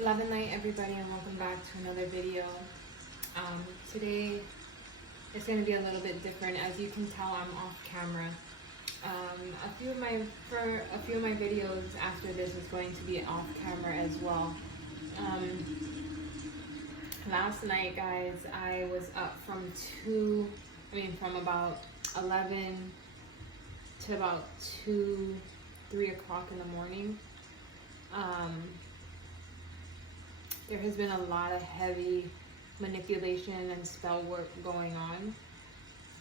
Love and light, everybody, and welcome back to another video. Today it's going to be a little bit different. As you can tell, I'm off camera. A few of my videos after this is going to be off camera as well. Last night, guys, I was up from about 11 to about 2, 3 o'clock in the morning. There has been a lot of heavy manipulation and spell work going on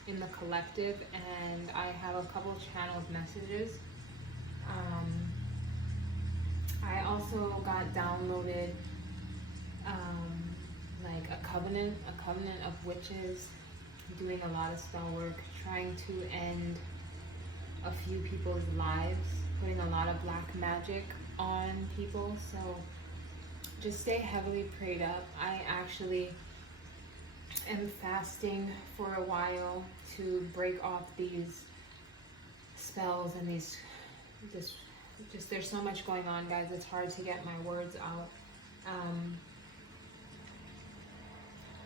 in the collective, and I have a couple channeled messages. I also got downloaded like a covenant of witches doing a lot of spell work, trying to end a few people's lives, putting a lot of black magic on people. So just stay heavily prayed up. I actually am fasting for a while to break off these spells and there's so much going on, guys. It's hard to get my words out.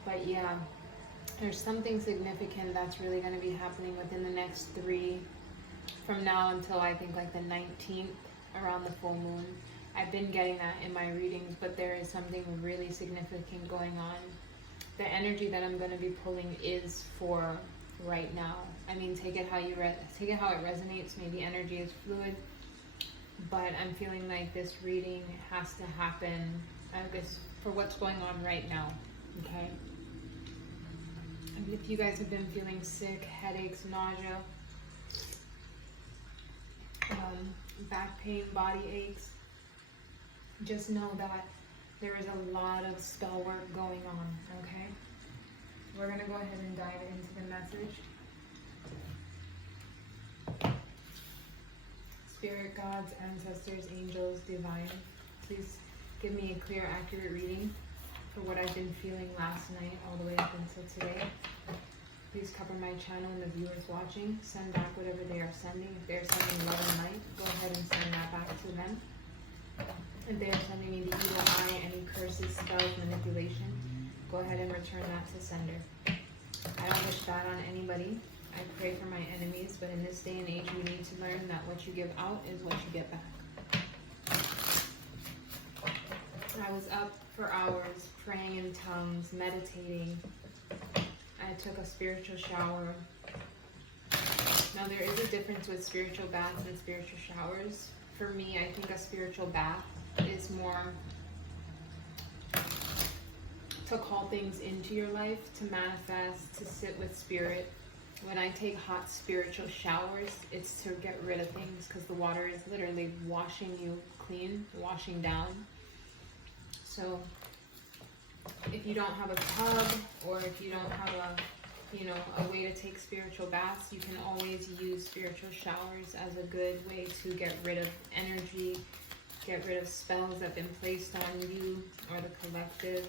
But yeah, there's something significant that's really going to be happening within the next 3, from now until I think like the 19th, around the full moon. I've been getting that in my readings, but there is something really significant going on. The energy that I'm going to be pulling is for right now. I mean, take it how it resonates. Maybe energy is fluid, but I'm feeling like this reading has to happen, I guess, for what's going on right now. Okay. And if you guys have been feeling sick, headaches, nausea, back pain, body aches, just know that there is a lot of spell work going on, okay? We're going to go ahead and dive into the message. Spirit, gods, ancestors, angels, divine, please give me a clear, accurate reading for what I've been feeling last night all the way up until today. Please cover my channel and the viewers watching. Send back whatever they are sending. If they're sending love and light, go ahead and send that back to them. If they're sending me the evil eye, any curses, spells, manipulation, go ahead and return that to sender. I don't wish bad on anybody. I pray for my enemies, but in this day and age, we need to learn that what you give out is what you get back. I was up for hours, praying in tongues, meditating. I took a spiritual shower. Now, there is a difference with spiritual baths and spiritual showers. For me, I think a spiritual bath is more to call things into your life, to manifest, to sit with spirit. When I take hot spiritual showers, it's to get rid of things, because the water is literally washing you clean, washing down. So if you don't have a tub, or if you don't have a way to take spiritual baths, you can always use spiritual showers as a good way to get rid of energy, get rid of spells that have been placed on you or the collective.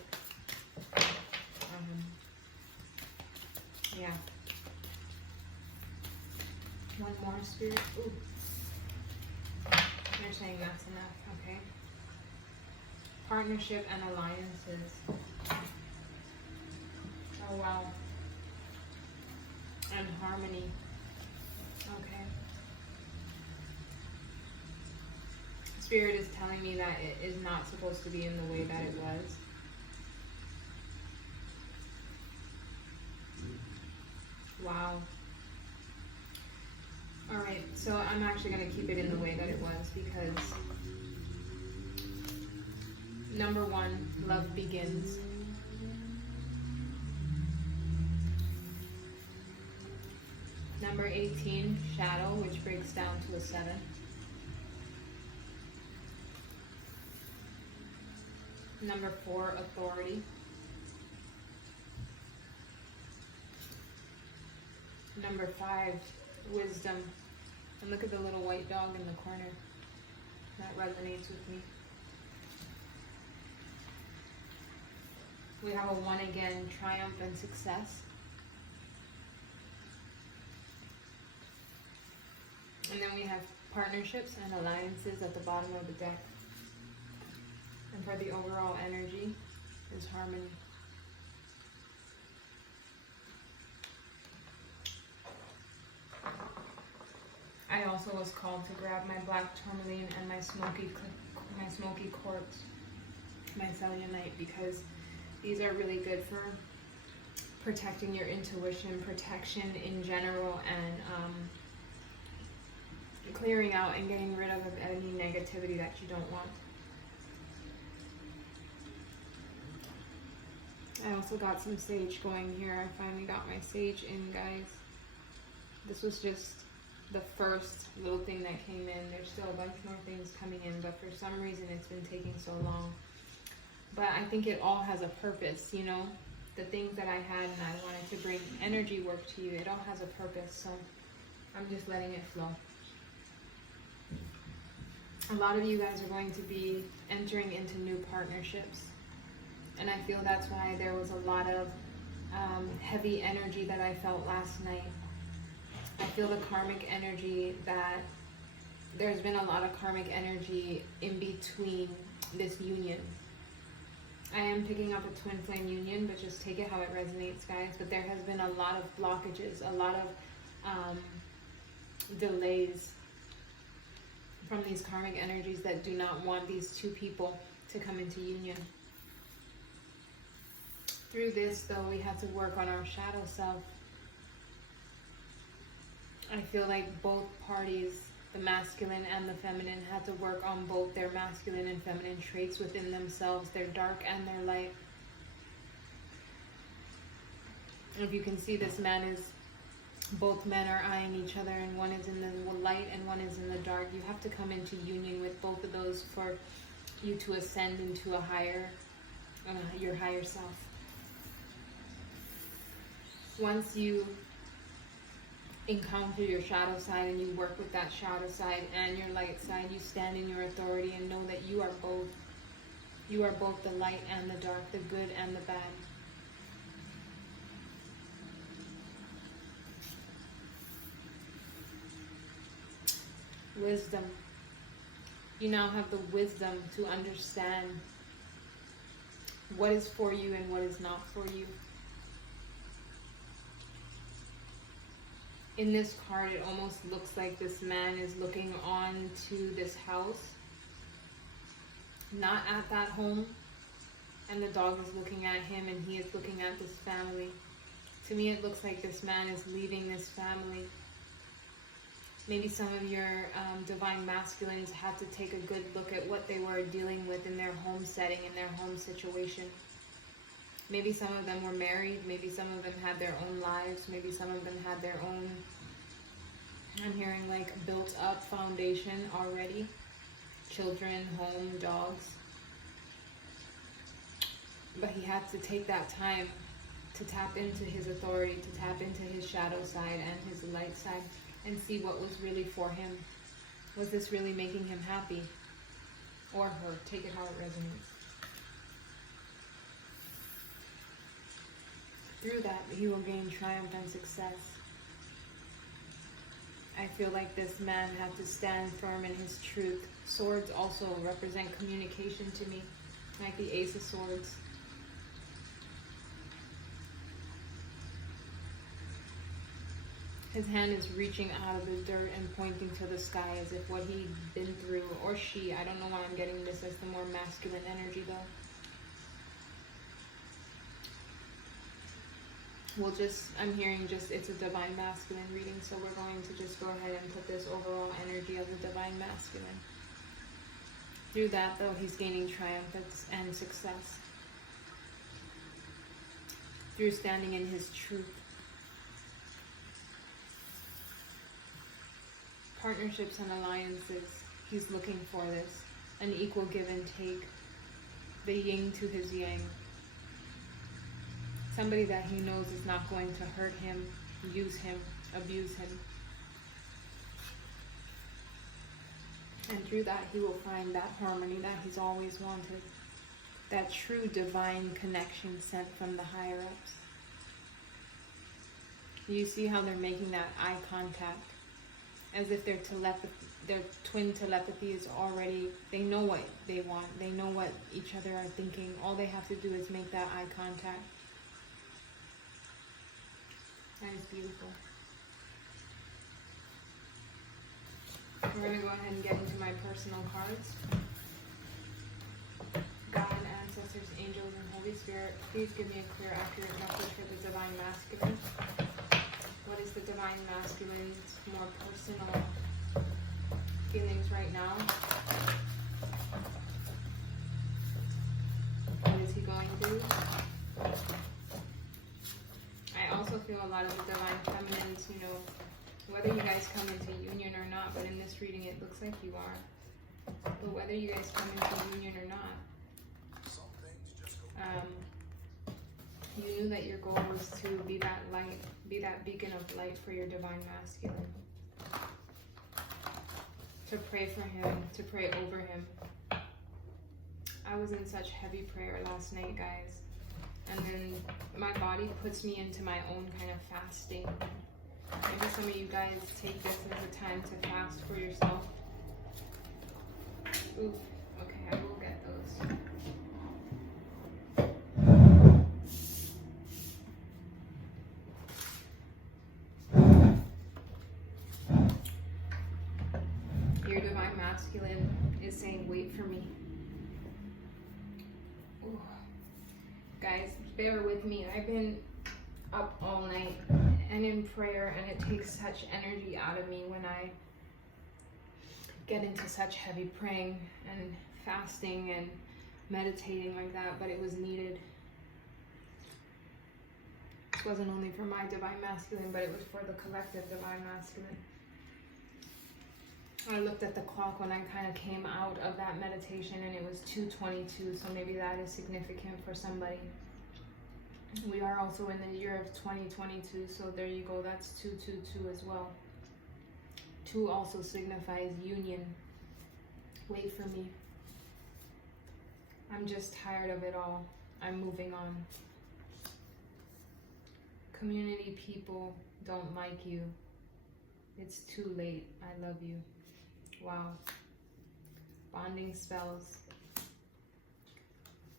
Yeah. One more, spirit. Ooh. They're saying that's enough, okay? Partnership and alliances. Oh, wow. And harmony. Okay. Spirit is telling me that it is not supposed to be in the way that it was. Wow. Alright, so I'm actually going to keep it in the way that it was, because number 1, love begins. Number 18, shadow, which breaks down to a 7. Number 4, authority. Number 5, wisdom. And look at the little white dog in the corner. That resonates with me. We have a 1 again, triumph and success. And then we have partnerships and alliances at the bottom of the deck. And for the overall energy is harmony. I also was called to grab my black tourmaline and my smoky quartz, my selenite, because these are really good for protecting your intuition, protection in general, and clearing out and getting rid of any negativity that you don't want. I also got some sage going here. I finally got my sage in, guys. This was just the first little thing that came in. There's still a bunch more things coming in, but for some reason it's been taking so long. But I think it all has a purpose, you know? The things that I had and I wanted to bring energy work to you, it all has a purpose, so I'm just letting it flow. A lot of you guys are going to be entering into new partnerships, and I feel that's why there was a lot of heavy energy that I felt last night. I feel the karmic energy that there's been a lot of karmic energy in between this union. I am picking up a twin flame union, but just take it how it resonates, guys. But there has been a lot of blockages, a lot of delays from these karmic energies that do not want these two people to come into union. Through this, though, we have to work on our shadow self. I feel like both parties, the masculine and the feminine, had to work on both their masculine and feminine traits within themselves, their dark and their light. If you can see, this man is, both men are eyeing each other, and one is in the light and one is in the dark. You have to come into union with both of those for you to ascend into a higher, your higher self. Once you encounter your shadow side and you work with that shadow side and your light side, you stand in your authority and know that you are both. You are both the light and the dark, the good and the bad. Wisdom. You now have the wisdom to understand what is for you and what is not for you. In this card, it almost looks like this man is looking on to this house, not at that home, and the dog is looking at him and he is looking at this family. To me, it looks like this man is leaving this family. Maybe some of your divine masculines had to take a good look at what they were dealing with in their home setting, in their home situation. Maybe some of them were married, maybe some of them had their own lives, maybe some of them had their own, I'm hearing like built up foundation already. Children, home, dogs. But he had to take that time to tap into his authority, to tap into his shadow side and his light side, and see what was really for him. Was this really making him happy? Or her, take it how it resonates. Through that, he will gain triumph and success. I feel like this man had to stand firm in his truth. Swords also represent communication to me, like the Ace of Swords. His hand is reaching out of the dirt and pointing to the sky as if what he'd been through, or she, I don't know why I'm getting this as the more masculine energy though. I'm hearing it's a divine masculine reading, so we're going to just go ahead and put this overall energy of the divine masculine. Through that, though, he's gaining triumph and success. Through standing in his truth. Partnerships and alliances, he's looking for this. An equal give and take. The yin to his yang. Somebody that he knows is not going to hurt him, use him, abuse him. And through that, he will find that harmony that he's always wanted. That true divine connection sent from the higher ups. You see how they're making that eye contact, as if they're their twin telepathy is already, they know what they want. They know what each other are thinking. All they have to do is make that eye contact. That is beautiful. We're going to go ahead and get into my personal cards. God, ancestors, angels, and Holy Spirit, please give me a clear, accurate message for the Divine Masculine. What is the Divine Masculine's more personal feelings right now? What is he going through? I also feel a lot of the Divine Feminines, you know, whether you guys come into union or not, but in this reading it looks like you are. But whether you guys come into union or not, you knew that your goal was to be that light, be that beacon of light for your Divine Masculine. To pray for him, to pray over him. I was in such heavy prayer last night, guys. And then my body puts me into my own kind of fasting. Maybe some of you guys take this as a time to fast for yourself. Ooh, okay, I will get those. Your Divine Masculine is saying, wait for me. Ooh. Guys, bear with me. I've been up all night and in prayer, and it takes such energy out of me when I get into such heavy praying and fasting and meditating like that, but it was needed. It wasn't only for my Divine Masculine, but it was for the collective Divine Masculine. I looked at the clock when I kind of came out of that meditation, and it was 2:22, so maybe that is significant for somebody. We are also in the year of 2022, so there you go, that's 222 as well. 2 also signifies union. Wait for me. I'm just tired of it all. I'm moving on. Community people don't like you. It's too late. I love you. Wow. Bonding spells.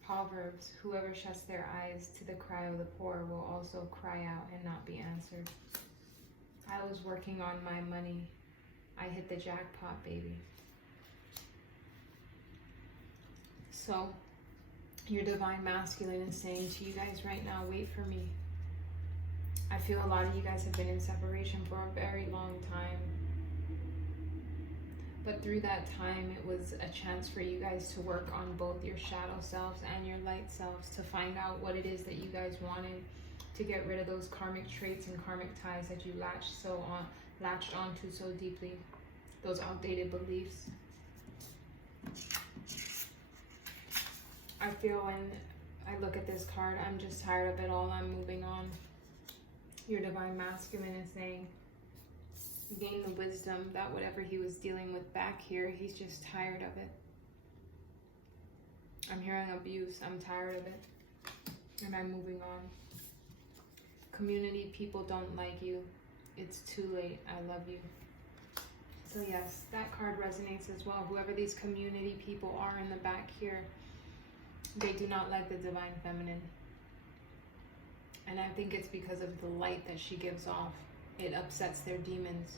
Proverbs, whoever shuts their eyes to the cry of the poor will also cry out and not be answered. I was working on my money. I hit the jackpot, baby. So, your Divine Masculine is saying to you guys right now, wait for me. I feel a lot of you guys have been in separation for a very long time. But through that time, it was a chance for you guys to work on both your shadow selves and your light selves, to find out what it is that you guys wanted, to get rid of those karmic traits and karmic ties that you latched onto so deeply, those outdated beliefs. I feel when I look at this card, I'm just tired of it all. I'm moving on. Your Divine Masculine is saying, gain the wisdom that whatever he was dealing with back here, he's just tired of it. I'm hearing abuse. I'm tired of it. And I'm moving on. Community people don't like you. It's too late. I love you. So yes, that card resonates as well. Whoever these community people are in the back here, they do not like the Divine Feminine. And I think it's because of the light that she gives off. It upsets their demons.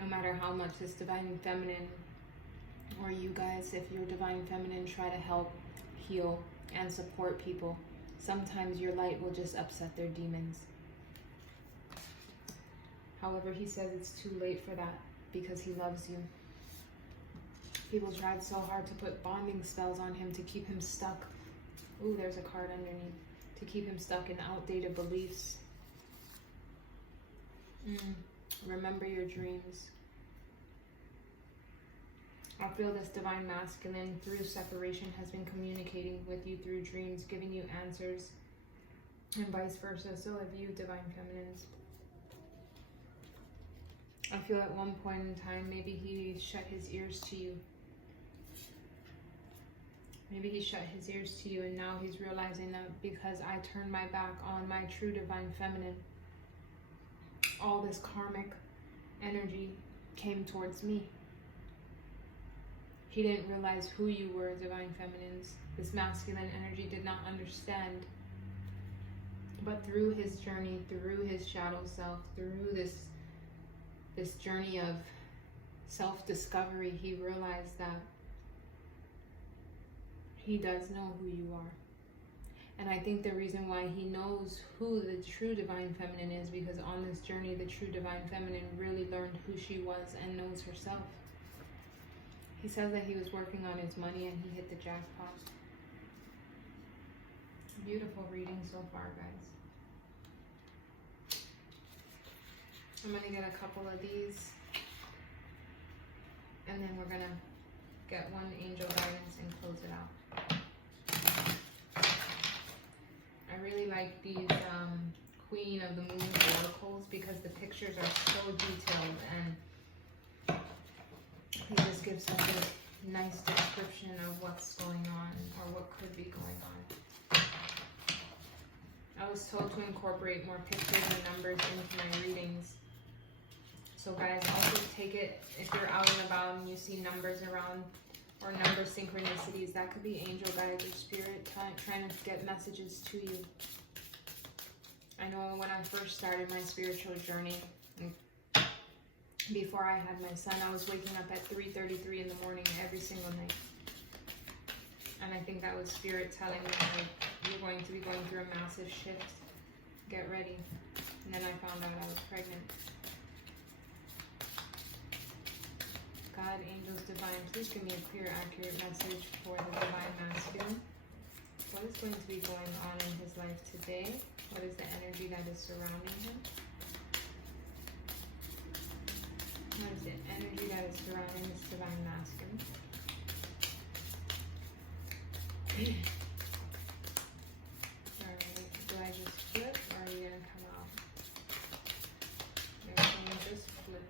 No matter how much this Divine Feminine, or you guys, if you're Divine Feminine, try to help, heal, and support people, sometimes your light will just upset their demons. However, he says it's too late for that because he loves you. People tried so hard to put bonding spells on him to keep him stuck. Ooh, there's a card underneath. To keep him stuck in outdated beliefs. Remember your dreams. I feel this Divine Masculine through separation has been communicating with you through dreams, giving you answers, and vice versa. So have you, Divine Feminines. I feel at one point in time, maybe he shut his ears to you. Maybe he shut his ears to you, and now he's realizing that because I turned my back on my true Divine Feminine, all this karmic energy came towards me. He didn't realize who you were, divine feminines. This masculine energy did not understand. But through his journey, through his shadow self, through this journey of self-discovery, he realized that he does know who you are. And I think the reason why he knows who the true divine feminine is, because on this journey, the true divine feminine really learned who she was and knows herself. He says that he was working on his money and he hit the jackpot. Beautiful reading so far, guys. I'm going to get a couple of these. And then we're going to get one angel guidance and close it out. I really like these Queen of the Moon oracles because the pictures are so detailed and they just give such a nice description of what's going on or what could be going on. I was told to incorporate more pictures and numbers into my readings. So guys, also take it if you're out and about and you see numbers around or number synchronicities. That could be angel guides or spirit trying to get messages to you. I know when I first started my spiritual journey, before I had my son, I was waking up at 3:33 in the morning every single night. And I think that was spirit telling me, like, you're going to be going through a massive shift. Get ready. And then I found out I was pregnant. God, angels, divine, please give me a clear, accurate message for the divine masculine. What is going to be going on in his life today? What is the energy that is surrounding him? What is the energy that is surrounding this divine masculine? Alright, do I just flip or are you going to come out? They're saying just flip,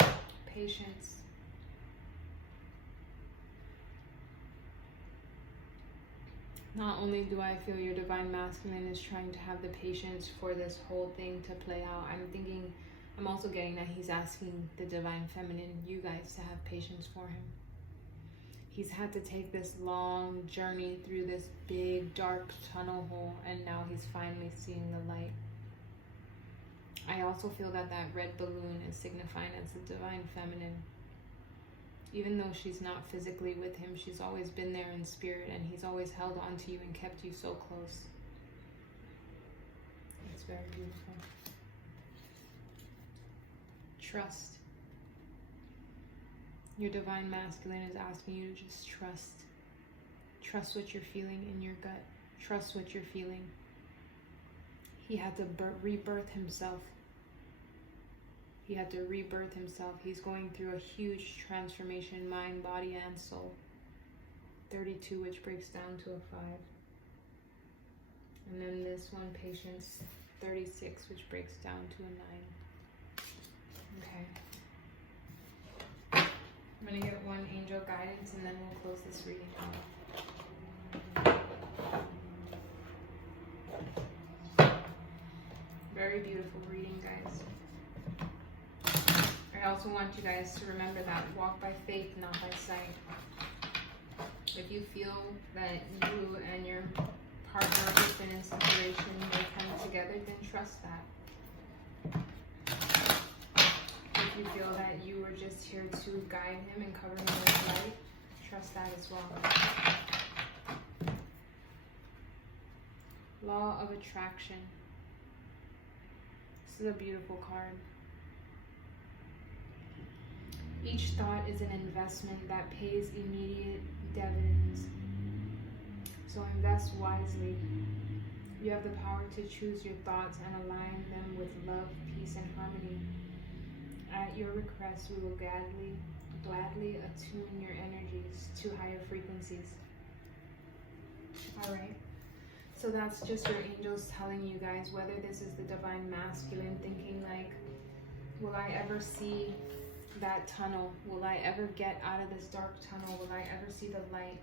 okay? Patience. Not only do I feel your divine masculine is trying to have the patience for this whole thing to play out, I'm also getting that he's asking the divine feminine, you guys, to have patience for him. He's had to take this long journey through this big dark tunnel hole, and now he's finally seeing the light. I also feel that that red balloon is signifying as the divine feminine. Even though she's not physically with him, she's always been there in spirit, and he's always held on to you and kept you so close. It's very beautiful. Trust. Your divine masculine is asking you to just trust. Trust what you're feeling in your gut. Trust what you're feeling. He had to rebirth himself. He had to rebirth himself. He's going through a huge transformation, mind, body, and soul. 32, which breaks down to a 5. And then this one, patience, 36, which breaks down to a 9. Okay. I'm going to get one angel guidance and then we'll close this reading out. Very beautiful reading, guys. I also want you guys to remember that walk by faith, not by sight. If you feel that you and your partner have been in separation, they come together, then trust that. If you feel that you were just here to guide him and cover him with light, trust that as well. Law of attraction. This is a beautiful card. Each thought is an investment that pays immediate dividends. So invest wisely. You have the power to choose your thoughts and align them with love, peace, and harmony. At your request, we will gladly attune your energies to higher frequencies. Alright. So that's just your angels telling you guys, whether this is the divine masculine thinking like, will I ever see that tunnel? Will I ever get out of this dark tunnel? Will I ever see the light?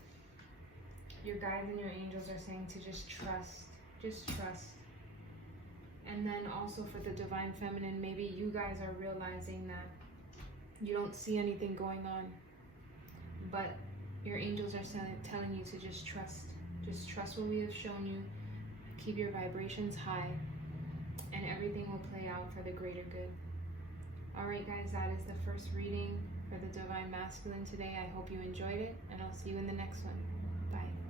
Your guides and your angels are saying to just trust. Just trust. And then also for the Divine Feminine, maybe you guys are realizing that you don't see anything going on, but your angels are telling you to just trust. Just trust what we have shown you. Keep your vibrations high, and everything will play out for the greater good. Alright guys, that is the first reading for the Divine Masculine today. I hope you enjoyed it, and I'll see you in the next one. Bye.